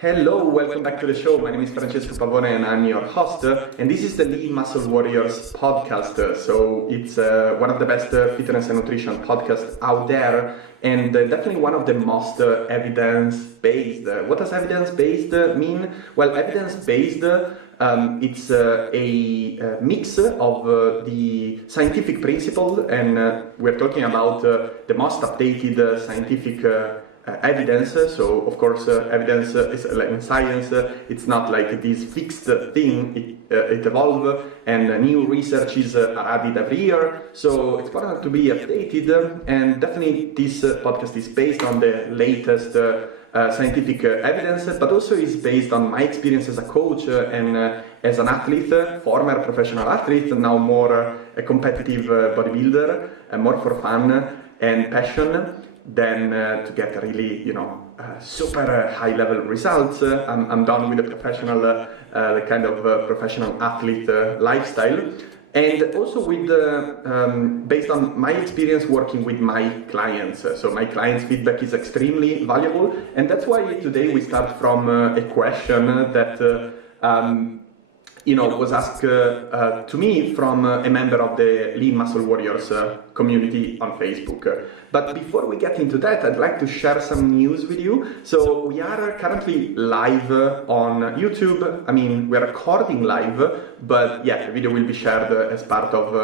Hello, welcome back to the show. My name is Francesco Pavone and I'm your host. And this is the Lean Muscle Warriors podcast. So it's one of the best fitness and nutrition podcasts out there, and definitely one of the most evidence-based. What does evidence-based mean? Well, evidence-based, it's a mix of the scientific principle, and we're talking about the most updated scientific evidence. So of course evidence is like in science, it's not like this fixed thing, it evolves and new researches are added every year, so it's important to be updated, and definitely this podcast is based on the latest scientific evidence, but also is based on my experience as a coach and as an athlete, former professional athlete, now more a competitive bodybuilder, more for fun and passion than to get really, super high-level results. I'm done with the professional, the kind of professional athlete lifestyle, and also with based on my experience working with my clients. So my clients' feedback is extremely valuable, and that's why today we start from a question that was asked to me from a member of the Lean Muscle Warriors community on Facebook. But before we get into that, I'd like to share some news with you. So we are currently live on YouTube. I mean, we're recording live, but yeah, the video will be shared as part of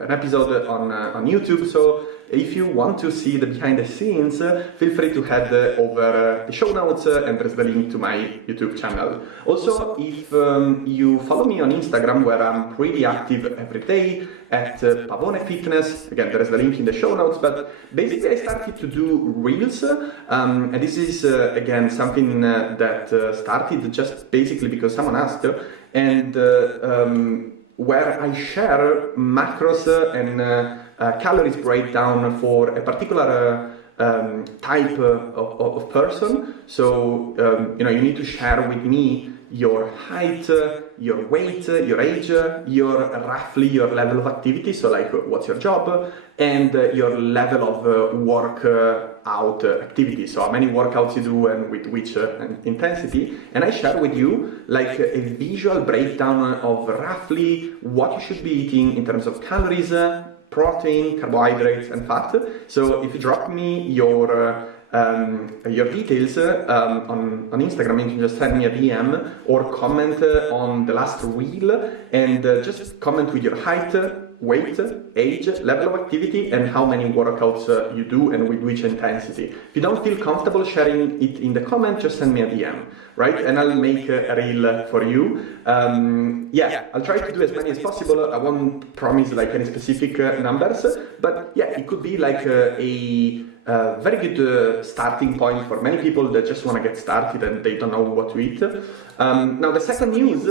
an episode on YouTube. So if you want to see the behind the scenes, feel free to head over the show notes, and there's the link to my YouTube channel. Also, if you follow me on Instagram, where I'm pretty active every day at Pavone Fitness, again, there is the link in the show notes, but basically I started to do Reels, and this is, again, something that started just basically because someone asked, and where I share macros and calories breakdown for a particular type of person. So you need to share with me your height, your weight, your age, roughly your level of activity, so like what's your job, and your level of workout activity, so how many workouts you do and with which intensity, and I share with you like a visual breakdown of roughly what you should be eating in terms of calories, protein, carbohydrates, and fat. So if you drop me your details on Instagram, you can just send me a DM or comment on the last reel, and just comment with your height, weight, age, level of activity, and how many workouts you do and with which intensity. If you don't feel comfortable sharing it in the comment, just send me a DM, right? And I'll make a reel for you. I'll try to do as many as possible. I won't promise like any specific numbers, but yeah, it could be like a very good starting point for many people that just want to get started and they don't know what to eat. Now the second news,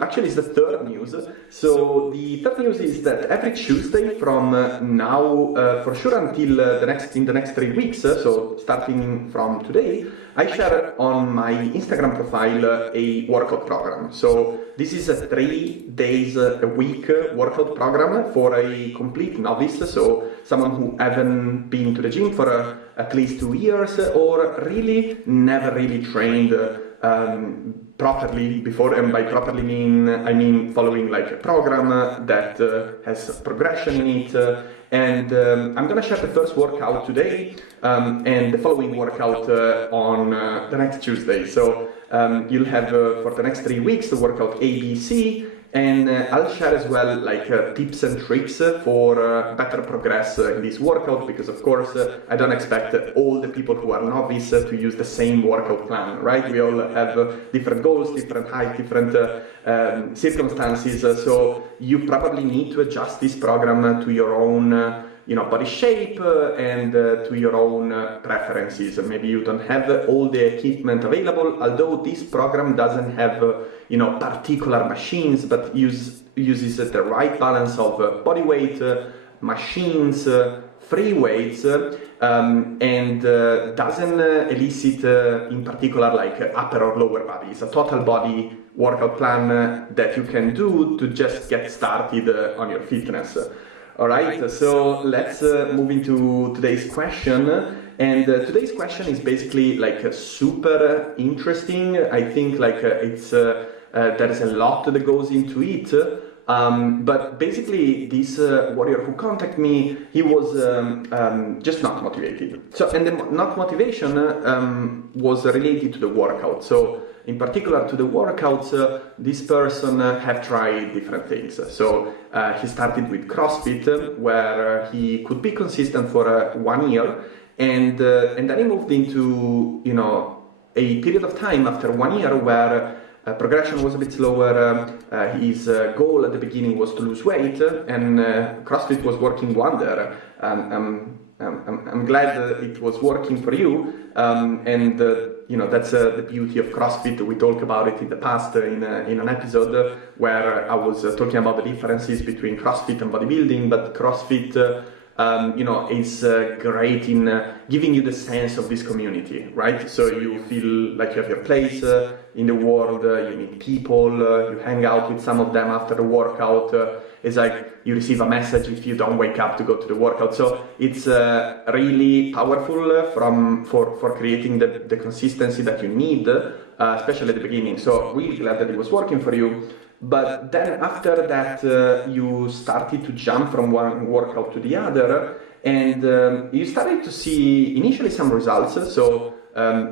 actually it's the third news. So the third news is that every Tuesday from now, for sure until in the next 3 weeks, so starting from today, I share on my Instagram profile a workout program. So this is a 3 days a week workout program for a complete novice, so someone who haven't been to the gym for at least 2 years, or really never really trained properly before. And by properly I mean following like a program that has progression in it. And I'm gonna share the first workout today, and the following workout on the next Tuesday. So you'll have for the next 3 weeks the workout A, B, C, and I'll share as well like tips and tricks for better progress in this workout, because of course I don't expect all the people who are novice to use the same workout plan, right? We all have different goals, different height, different circumstances, so you probably need to adjust this program to your own body shape and to your own preferences. Maybe you don't have all the equipment available, although this program doesn't have particular machines, but uses the right balance of body weight, machines, free weights, and doesn't elicit in particular like upper or lower body. It's a total body workout plan that you can do to just get started on your fitness. All right, so let's move into today's question. And today's question is basically like super interesting. I think like it's there is a lot that goes into it. But basically, this warrior who contacted me, he was just not motivated. So, and the not motivation was related to the workout. So, in particular to the workouts, this person have tried different things. So, he started with CrossFit, where he could be consistent for 1 year, and then he moved into, you know, a period of time after 1 year where progression was a bit slower. His goal at the beginning was to lose weight, and CrossFit was working wonder. I'm glad that it was working for you, and you know, that's the beauty of CrossFit. We talked about it in the past in an episode where I was talking about the differences between CrossFit and bodybuilding, but CrossFit you know, is great in giving you the sense of this community, right? So you feel like you have your place in the world, you meet people, you hang out with some of them after the workout. It's like you receive a message if you don't wake up to go to the workout. So it's really powerful for creating the consistency that you need, especially at the beginning. So really glad that it was working for you. But then after that, you started to jump from one workout to the other, and you started to see initially some results. So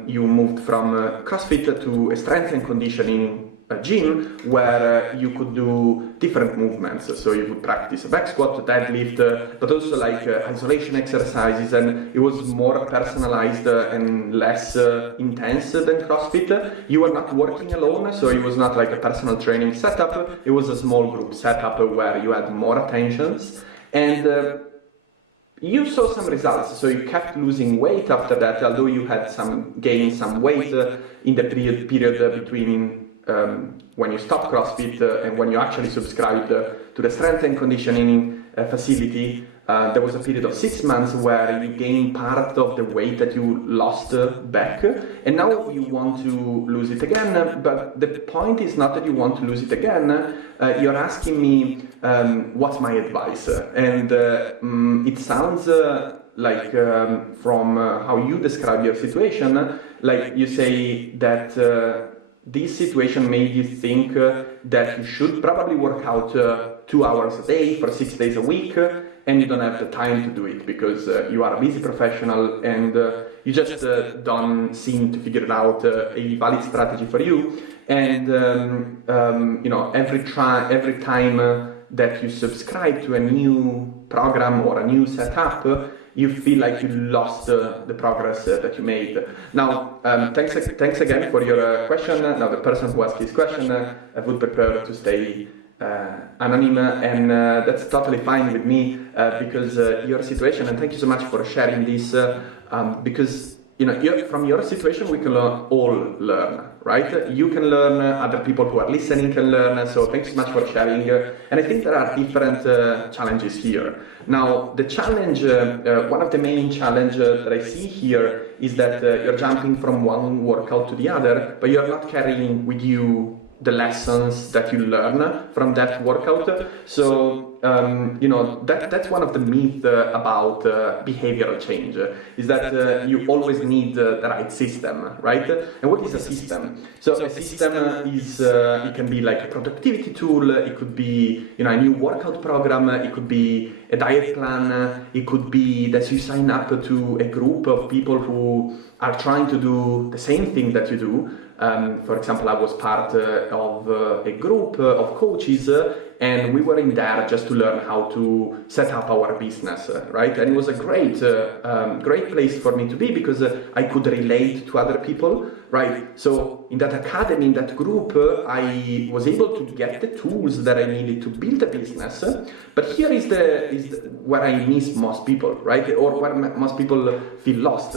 you moved from CrossFit to a strength and conditioning gym where you could do different movements. So you would practice a back squat, deadlift, but also like isolation exercises, and it was more personalized and less intense than CrossFit. You were not working alone, so it was not like a personal training setup. It was a small group setup where you had more attentions, and you saw some results. So you kept losing weight after that, although you had gained some weight in the period between when you stopped CrossFit and when you actually subscribed to the strength and conditioning facility. There was a period of 6 months where you gained part of the weight that you lost back, and now you want to lose it again. But the point is not that you want to lose it again. You're asking me what's my advice, and it sounds like from how you describe your situation, like you say that this situation made you think that you should probably work out 2 hours a day for 6 days a week, and you don't have the time to do it because you are a busy professional, and you just don't seem to figure out a valid strategy for you. And you know, every time that you subscribe to a new program or a new setup, you feel like you lost the progress that you made. Now, thanks again for your question. Now, the person who asked this question would prefer to stay anonymous, and that's totally fine with me because your situation, and thank you so much for sharing this, because you know, from your situation we can all learn, right? You can learn, other people who are listening can learn, so thanks so much for sharing. And I think there are different challenges here. Now, the challenge, one of the main challenges that I see here is that you're jumping from one workout to the other, but you're not carrying with you the lessons that you learn from that workout. So, you know, that's one of the myths about behavioral change, is that you always need the right system, right? And what is a system? So a system is, it can be like a productivity tool, it could be, you know, a new workout program, it could be a diet plan, it could be that you sign up to a group of people who are trying to do the same thing that you do. For example, I was part of a group of coaches, and we were in there just to learn how to set up our business, right? And it was a great place for me to be because I could relate to other people, right? So in that academy, in that group, I was able to get the tools that I needed to build a business. But here is where I miss most people, right? Or where most people feel lost.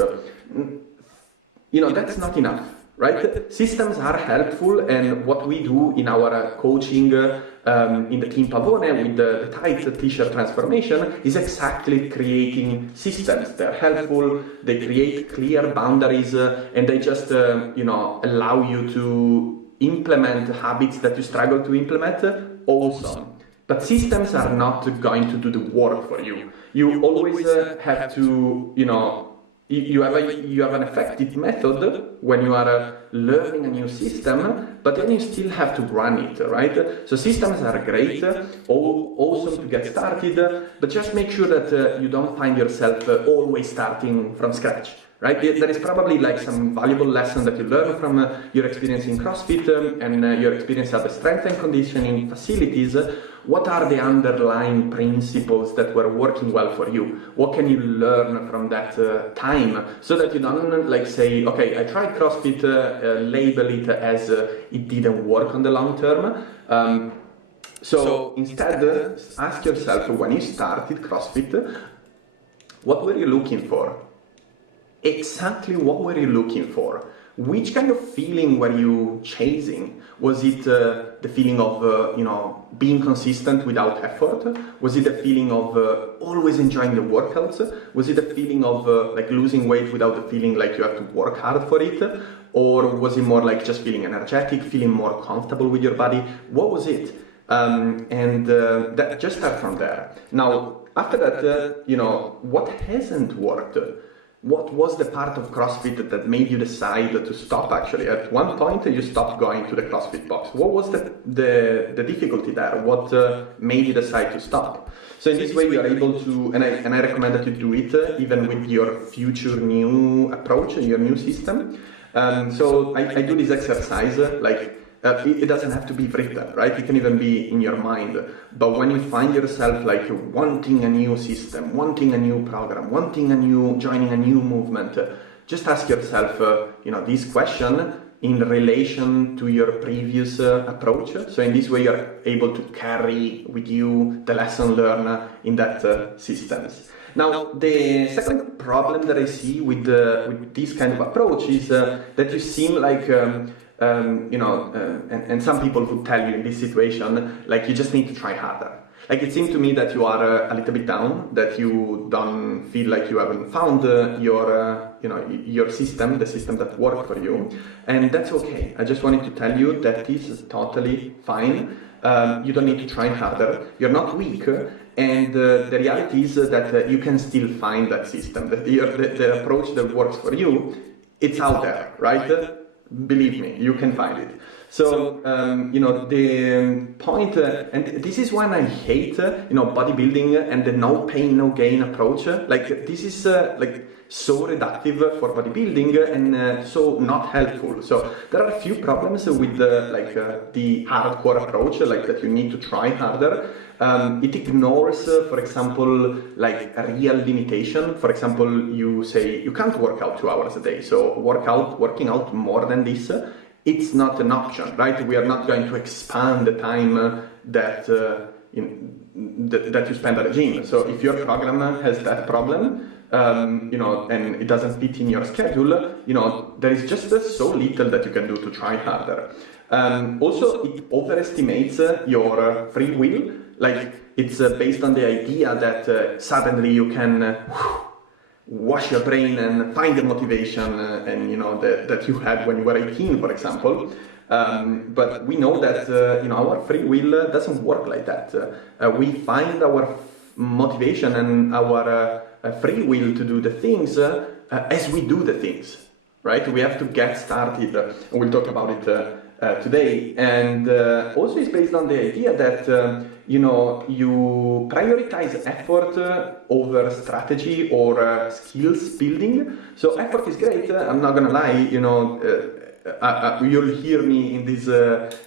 You know, that's not enough, right? Systems are helpful, and what we do in our coaching in the Team Pavone with the tight t-shirt transformation is exactly creating systems. They're helpful, they create clear boundaries, and they just, you know, allow you to implement habits that you struggle to implement. Awesome. But systems are not going to do the work for you. You always have to, you know, you have an effective method when you are learning a new system, but then you still have to run it, right? So systems are great, awesome to get started, but just make sure that you don't find yourself always starting from scratch, right? There is probably like some valuable lesson that you learn from your experience in CrossFit and your experience at the strength and conditioning facilities. What are the underlying principles that were working well for you? What can you learn from that time so that you don't like say, okay, I tried CrossFit, label it as it didn't work on the long term. So instead, ask yourself when you started CrossFit, what were you looking for? Exactly what were you looking for? Which kind of feeling were you chasing? Was it the feeling of being consistent without effort? Was it the feeling of always enjoying the workouts? Was it the feeling of like losing weight without the feeling like you have to work hard for it? Or was it more like just feeling energetic, feeling more comfortable with your body? What was it? That just start from there. Now, after that, what hasn't worked? What was the part of CrossFit that made you decide to stop actually? At one point you stopped going to the CrossFit box. What was the difficulty there? What made you decide to stop? So in this way you are able to, and I recommend that you do it even with your future new approach, your new system. So I do this exercise it doesn't have to be written, right? It can even be in your mind. But when you find yourself like wanting a new system, wanting a new program, joining a new movement, just ask yourself, this question in relation to your previous approach. So in this way, you're able to carry with you the lesson learned in that systems. Now, the second problem that I see with this kind of approach is that you seem like and some people would tell you in this situation, like you just need to try harder. Like it seems to me that you are a little bit down, that you don't feel like you haven't found your system, the system that worked for you, and that's okay. I just wanted to tell you that this is totally fine. You don't need to try harder. You're not weak, and the reality is that you can still find that system. The approach that works for you, it's out there, right? Believe me, you can find it. So, the point, and this is why I hate, bodybuilding and the no pain, no gain approach. Like, this is, so reductive for bodybuilding and so not helpful. So, there are a few problems with, the hardcore approach, like that you need to try harder. It ignores, for example, like a real limitation. For example, you say you can't work out 2 hours a day. So working out more than this, it's not an option, right? We are not going to expand the time that you spend at the gym. So if your program has that problem, and it doesn't fit in your schedule, there is just so little that you can do to try harder. Also, it overestimates your free will. Like, it's based on the idea that suddenly you can wash your brain and find the motivation that you had when you were 18, for example. But we know that our free will doesn't work like that. We find our motivation and our free will to do the things as we do the things, right? We have to get started. We'll talk about it today. And also it's based on the idea that you prioritize effort over strategy or skills building. So effort is great. I'm not gonna lie. You'll hear me in this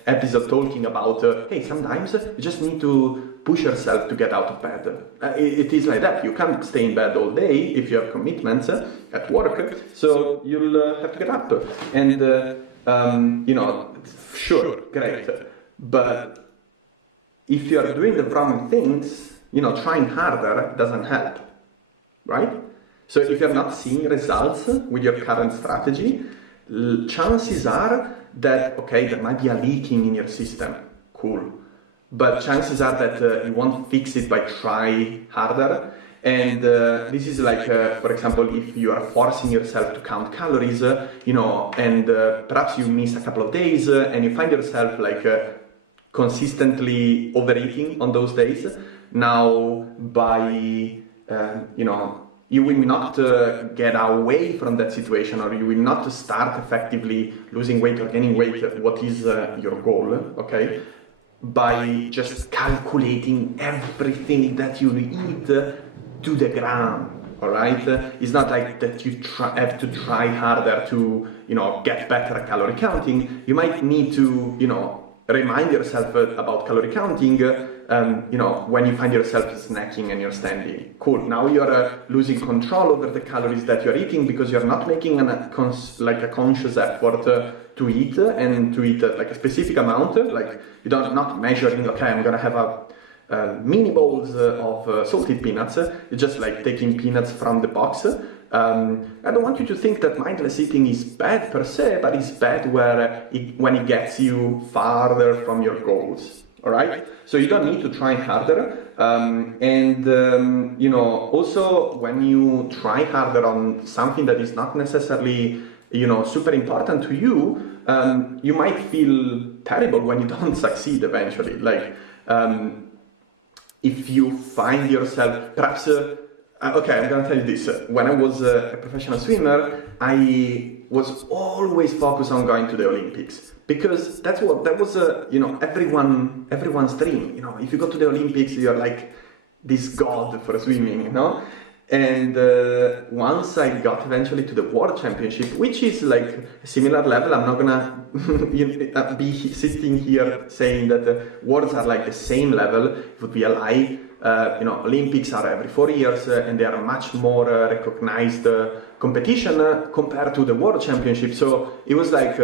episode talking about, hey, sometimes you just need to push yourself to get out of bed. It is like that. You can't stay in bed all day if you have commitments at work. So you'll have to get up. And, sure, great. But if you are doing the wrong things, trying harder doesn't help, right? So if you're not seeing results with your current strategy, chances are that, okay, there might be a leaking in your system. Cool. But chances are that you won't fix it by trying harder. And this is like, for example, if you are forcing yourself to count calories, and perhaps you miss a couple of days and you find yourself consistently overeating on those days. Now, by, you will not get away from that situation, or you will not start effectively losing weight or gaining weight. What is your goal, okay? By just calculating everything that you eat to the gram, all right? It's not like that you have to try harder to, get better at calorie counting. You might need to, remind yourself about calorie counting, when you find yourself snacking and you're standing. Cool, now you're losing control over the calories that you're eating because you're not making a conscious effort to eat, and to eat like a specific amount. Like you don't not measuring, okay, I'm gonna have a mini bowls of salted peanuts. You're just like taking peanuts from the box. I don't want you to think that mindless eating is bad per se, but it's bad when it gets you farther from your goals. All right, so you don't need to try harder, also when you try harder on something that is not necessarily super important to you, you might feel terrible when you don't succeed eventually. Like if you find yourself perhaps. Okay, I'm gonna tell you this. When I was a professional swimmer, I was always focused on going to the Olympics, because that was everyone's dream. If you go to the Olympics, you're like this god for swimming, And once I got eventually to the World Championship, which is like a similar level, I'm not gonna be sitting here saying that the Worlds are like the same level. It would be a lie. Olympics are every 4 years, and they are much more recognized competition compared to the World Championship. So it was like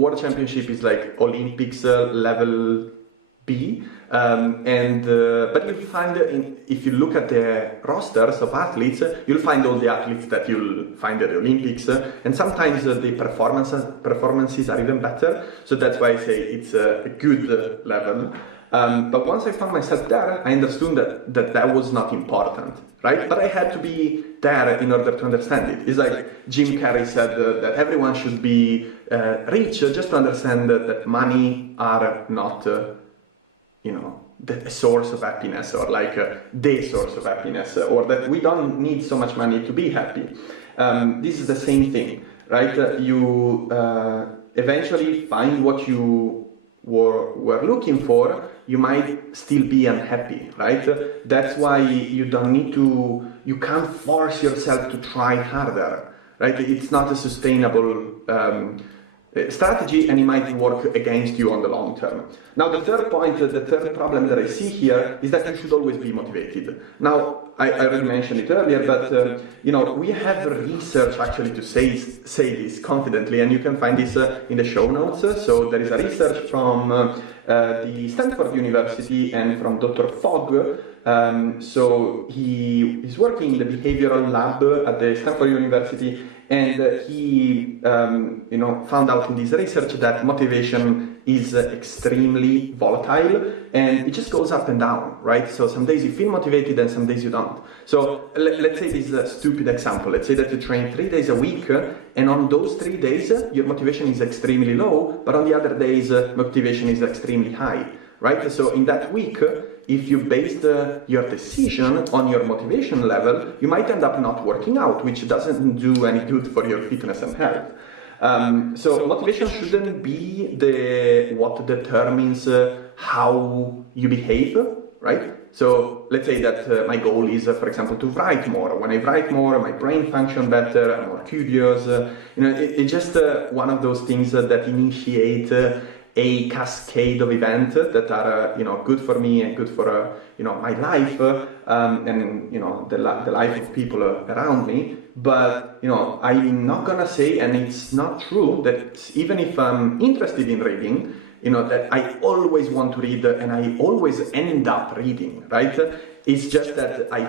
World Championship is like Olympics level B, but you'll find if you look at the rosters of athletes, you'll find all the athletes that you'll find at the Olympics, and sometimes the performances are even better. So that's why I say it's a good level. But once I found myself there, I understood that was not important, right? But I had to be there in order to understand it. It's like Jim Carrey said that everyone should be rich just to understand that money are not, the source of happiness, or like the source of happiness, or that we don't need so much money to be happy. This is the same thing, right? You eventually find what you were looking for. You might still be unhappy, right? That's why you can't force yourself to try harder, right? It's not a sustainable strategy, and it might work against you on the long term. Now, the third problem that I see here is that you should always be motivated. Now, I already mentioned it earlier, but we have research actually to say this confidently, and you can find this in the show notes. So there is a research from the Stanford University and from Dr. Fogg. So he is working in the behavioral lab at the Stanford University, and he found out in this research that motivation is extremely volatile, and it just goes up and down, right? So some days you feel motivated and some days you don't. So let's say this is a stupid example. Let's say that you train 3 days a week, and on those 3 days your motivation is extremely low, but on the other days motivation is extremely high, right? So in that week, if you based your decision on your motivation level, you might end up not working out, which doesn't do any good for your fitness and health. So motivation shouldn't be what determines how you behave, right? So let's say that my goal is, for example, to write more. When I write more, my brain functions better, I'm more curious. It's just one of those things that initiate a cascade of events that are good for me and good for my life and the life of people around me. But I'm not gonna say, and it's not true, that even if I'm interested in reading, that I always want to read and I always end up reading, right? It's just that I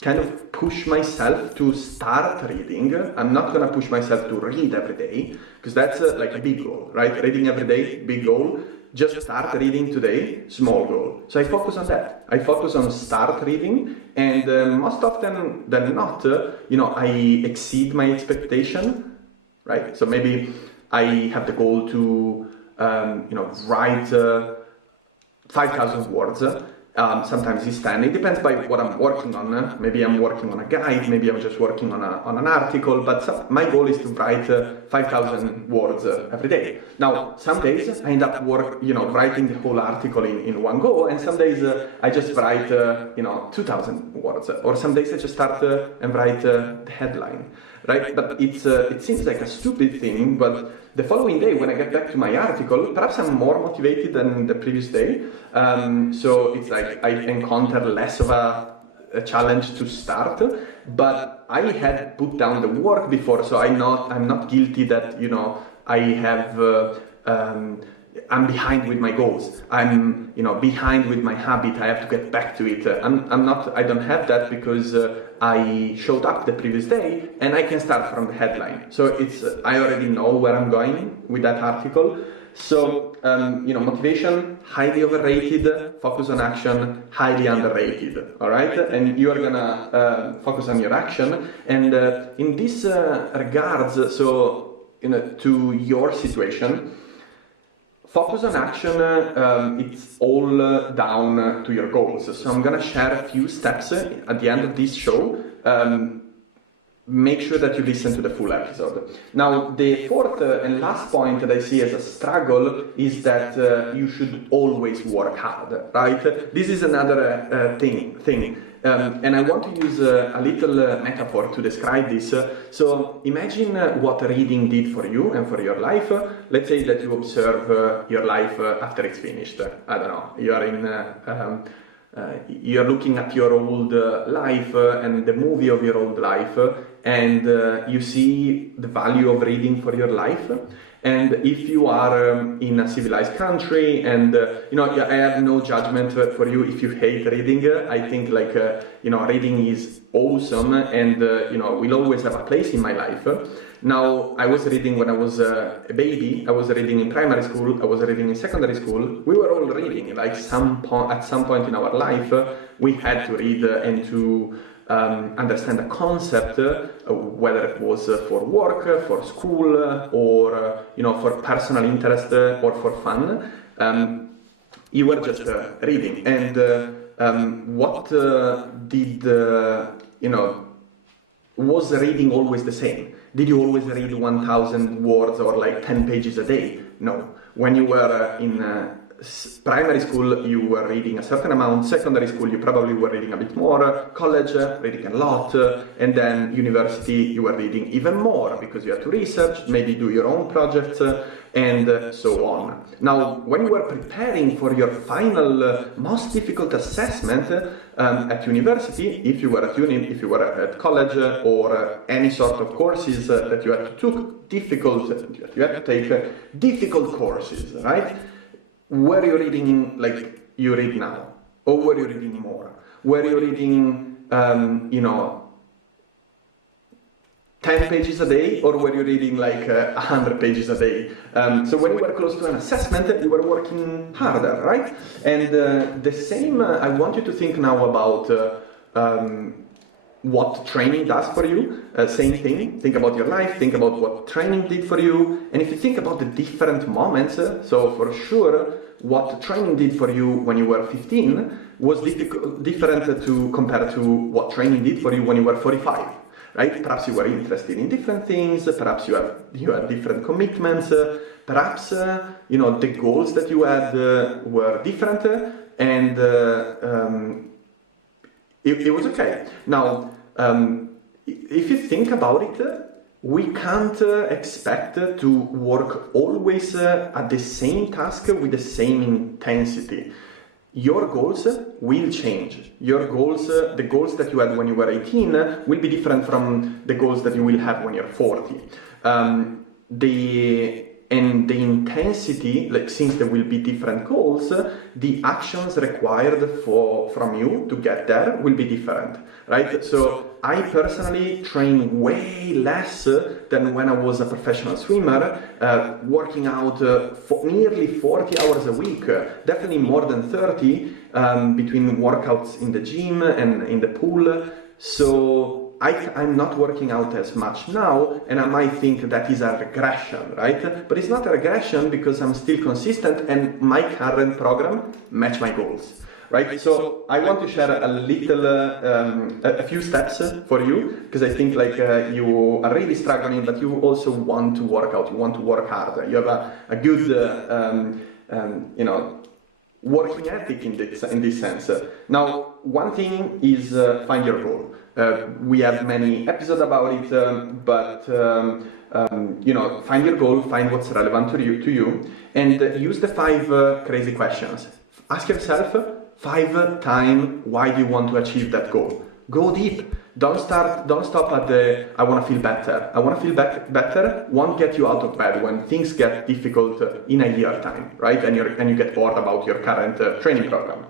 kind of push myself to start reading. I'm not gonna push myself to read every day, because that's like a big goal, right? Reading every day, big goal. Just start reading today, small goal. So I focus on that. I focus on start reading, and most often than not, I exceed my expectation, right? So maybe I have the goal to, write 5,000 words. Sometimes it's 10. It depends by what I'm working on. Maybe I'm working on a guide, maybe I'm just working on an article, but my goal is to write 5,000 words every day. Now, some days I end up writing the whole article in one go, and some days I just write 2,000 words, or some days I just start and write the headline, right? But it seems like a stupid thing, but the following day, when I get back to my article, perhaps I'm more motivated than the previous day. So it's like I encounter less of a challenge to start, but I had put down the work before, so I'm not guilty that I have. I'm behind with my goals. I'm, behind with my habit. I have to get back to it. I don't have that because I showed up the previous day and I can start from the headline. So I already know where I'm going with that article. So, motivation, highly overrated, focus on action, highly underrated, all right? And you are gonna focus on your action. And in this regards, to your situation, focus on action, it's all down to your goals. So I'm gonna share a few steps at the end of this show. Make sure that you listen to the full episode. Now, the fourth and last point that I see as a struggle is that you should always work hard, right? This is another thing. And I want to use a little metaphor to describe this. So imagine what reading did for you and for your life. Let's say that you observe your life after it's finished. I don't know, you are you're looking at your old life and the movie of your old life, and you see the value of reading for your life. And if you are in a civilized country, and I have no judgment for you if you hate reading. I think reading is awesome, and will always have a place in my life. Now, I was reading when I was a baby. I was reading in primary school. I was reading in secondary school. We were all reading. At some point in our life, we had to read and to understand a concept, whether it was for work, for school, or for personal interest or for fun. You were just reading. And what was reading always the same? Did you always read 1,000 words or 10 pages a day? No. When you were in primary school, you were reading a certain amount. Secondary school, you probably were reading a bit more. College, reading a lot. And then university, you were reading even more because you had to research, maybe do your own projects, and so on. Now, when you were preparing for your final, most difficult assessment at university, if you were at college, or any sort of courses that you had to take difficult courses, right? Were you reading like you read now? Or were you reading more? Were you reading, 10 pages a day, or were you reading 100 pages a day? So when you were close to an assessment, you were working harder, right? And the same, I want you to think now about what training does for you. Same thing, think about your life, think about what training did for you. And if you think about the different moments, so for sure, what training did for you when you were 15 was different to compare to what training did for you when you were 45. Right? Perhaps you were interested in different things, perhaps you had different commitments, perhaps the goals that you had were different, and it was okay. Now, if you think about it, we can't expect to work always at the same task with the same intensity. Your goals will change. Your goals, the goals that you had when you were 18, will be different from the goals that you will have when you're 40. The intensity, since there will be different goals, the actions required from you to get there will be different, right? So I personally train way less than when I was a professional swimmer, working out for nearly 40 hours a week, definitely more than 30 between workouts in the gym and in the pool. So I'm not working out as much now, and I might think that is a regression, right? But it's not a regression because I'm still consistent and my current program match my goals, right? So I want to share a few steps for you, because I think like you are really struggling, but you also want to work out, you want to work hard. You have a good, working ethic in this sense. Now, one thing is find your goal. We have many episodes about it, but find your goal, find what's relevant to you, and use the 5 crazy questions. Ask yourself 5 times why do you want to achieve that goal. Go deep. Don't stop at the I want to feel better. I want to feel better won't get you out of bed when things get difficult in a year time, right? And you get bored about your current training program.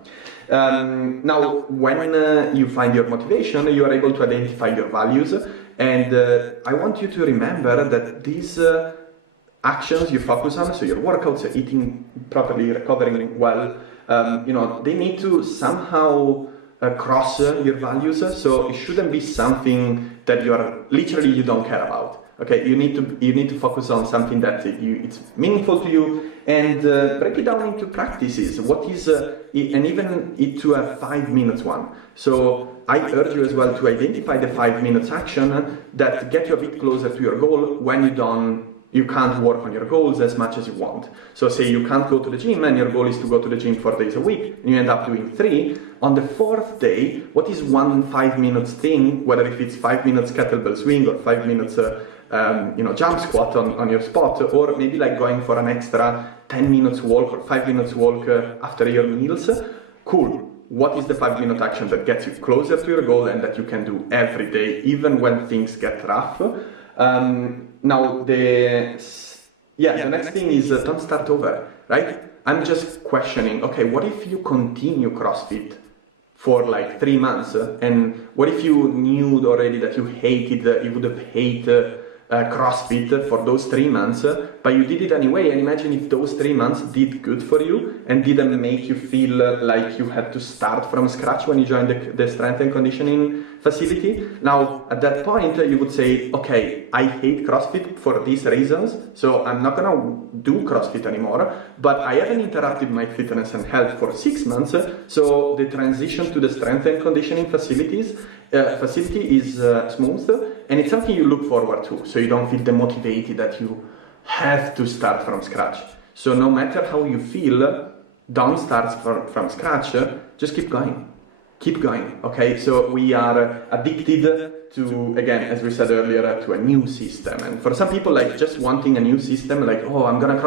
Now, when you find your motivation, you are able to identify your values. And I want you to remember that these actions you focus on, so your workouts, eating properly, recovering well, they need to somehow cross your values. So it shouldn't be something that you don't care about. Okay, you need to focus on something that it's meaningful to you, and break it down into practices. What is and even to a 5 minutes one. So I urge you as well to identify the 5 minutes action that get you a bit closer to your goal when you can't work on your goals as much as you want. So say you can't go to the gym and your goal is to go to the gym 4 days a week, and you end up doing 3. On the 4th day, what is one 5 minutes thing, whether if it's 5 minutes kettlebell swing or 5 minutes jump squat on your spot, or maybe like going for an extra 10 minutes walk or 5 minutes walk after your meals. Cool. What is the 5-minute action that gets you closer to your goal and that you can do every day, even when things get rough? Now, the next thing is don't start over, right? I'm just questioning, okay, what if you continue CrossFit for like 3 months? And what if you knew already that you would have hated CrossFit for those 3 months, but you did it anyway? And imagine if those 3 months did good for you and didn't make you feel like you had to start from scratch when you joined the strength and conditioning facility. Now, at that point, you would say, okay, I hate CrossFit for these reasons, so I'm not gonna do CrossFit anymore, but I haven't interrupted my fitness and health for 6 months, so the transition to the strength and conditioning facility is smooth, and it's something you look forward to, so you don't feel demotivated that you have to start from scratch. So no matter how you feel, don't start from scratch, just keep going. Keep going, okay? So we are addicted to, again, as we said earlier, to a new system. And for some people, like just wanting a new system, like, oh, I'm gonna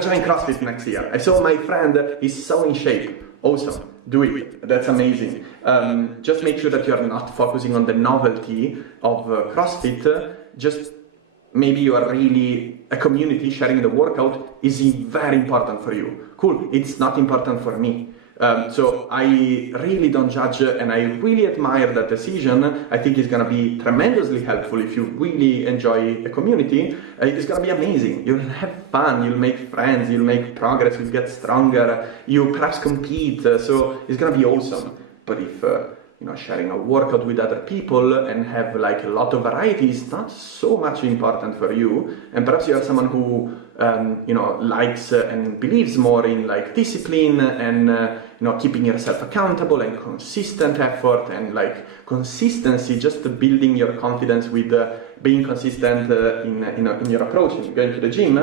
join CrossFit next year. I saw my friend is so in shape. Awesome, do it. That's amazing. Just make sure that you are not focusing on the novelty of CrossFit. Just maybe you are really a community sharing the workout is very important for you. Cool, it's not important for me. So I really don't judge, and I really admire that decision. I think it's going to be tremendously helpful if you really enjoy a community. It's going to be amazing. You'll have fun, you'll make friends, you'll make progress, you'll get stronger, you perhaps compete. So it's going to be awesome. But if sharing a workout with other people and have like a lot of variety is not so much important for you, and perhaps you are someone who likes and believes more in like discipline and keeping yourself accountable and consistent effort and like consistency, just building your confidence with being consistent in your approach and going to the gym.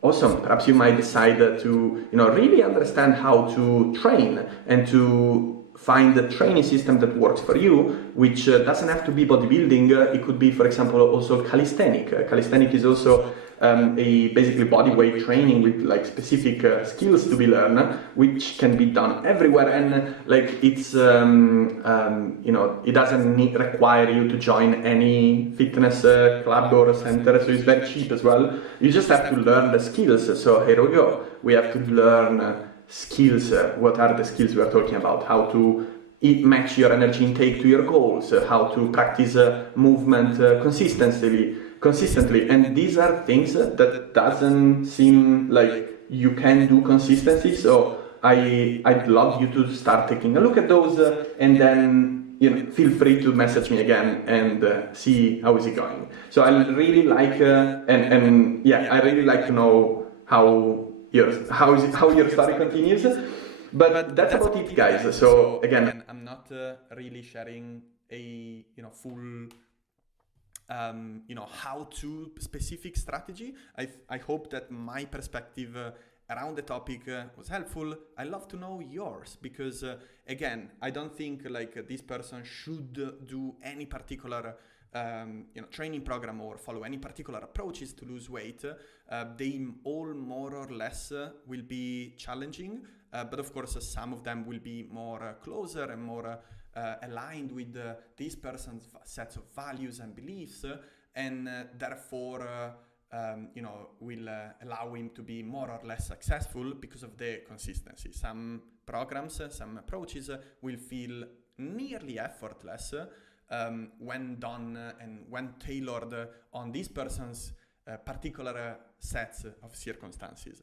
Awesome. Perhaps you might decide to really understand how to train and to find the training system that works for you, which doesn't have to be bodybuilding. It could be, for example, also calisthenic. Calisthenic is also a basically body weight training with like specific skills to be learned, which can be done everywhere. And like it's it doesn't require you to join any fitness club or center, so it's very cheap as well. You just have to learn the skills. So here we go. We have to learn skills. What are the skills we are talking about? How to match your energy intake to your goals, how to practice movement consistently, and these are things that doesn't seem like you can do consistently. So I'd love you to start taking a look at those, and then feel free to message me again and see how is it going. So I really like I really like to know how your story continues. But that's about it, guys. So again, I'm not really sharing a full how-to specific strategy. I hope that my perspective around the topic was helpful. I love to know yours because again, I don't think like this person should do any particular training program or follow any particular approaches to lose weight. They all more or less will be challenging, but of course some of them will be more closer and more aligned with this person's sets of values and beliefs, and therefore will allow him to be more or less successful because of the consistency. Some programs, some approaches will feel nearly effortless when done and when tailored on this person's particular sets of circumstances.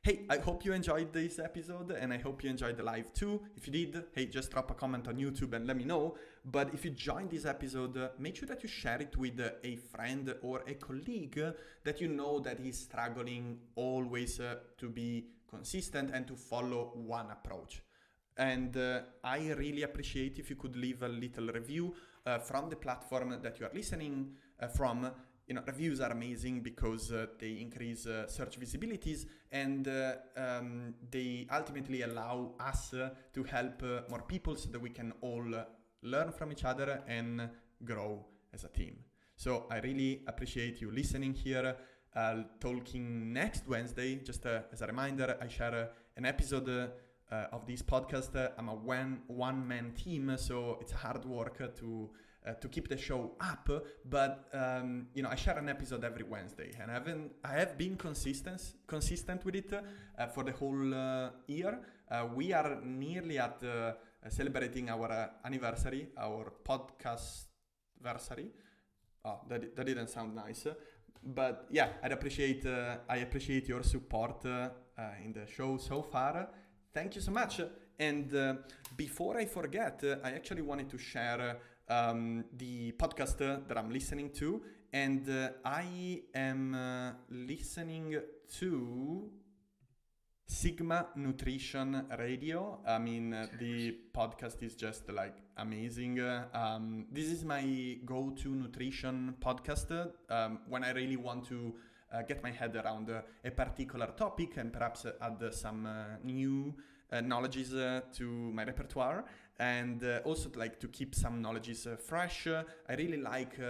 Hey, I hope you enjoyed this episode and I hope you enjoyed the live too. If you did, hey, just drop a comment on YouTube and let me know. But if you joined this episode, make sure that you share it with a friend or a colleague that you know that is struggling always to be consistent and to follow one approach. And I really appreciate if you could leave a little review from the platform that you are listening from. Reviews are amazing because they increase search visibilities and they ultimately allow us to help more people so that we can all learn from each other and grow as a team. So I really appreciate you listening here. Talking next Wednesday, just as a reminder, I share an episode of this podcast. I'm a one-man team, so it's hard work to keep the show up, but I share an episode every Wednesday, and I have been consistent with it for the whole year. We are nearly at celebrating our anniversary, our podcast anniversary. Oh, that didn't sound nice, but yeah, I appreciate your support in the show so far. Thank you so much. And before I forget, I actually wanted to share the podcast that I'm listening to, and I am listening to Sigma Nutrition Radio. I mean, the podcast is just like amazing. This is my go-to nutrition podcast when I really want to get my head around a particular topic and perhaps add some new knowledges to my repertoire, and also like to keep some knowledges fresh. I really like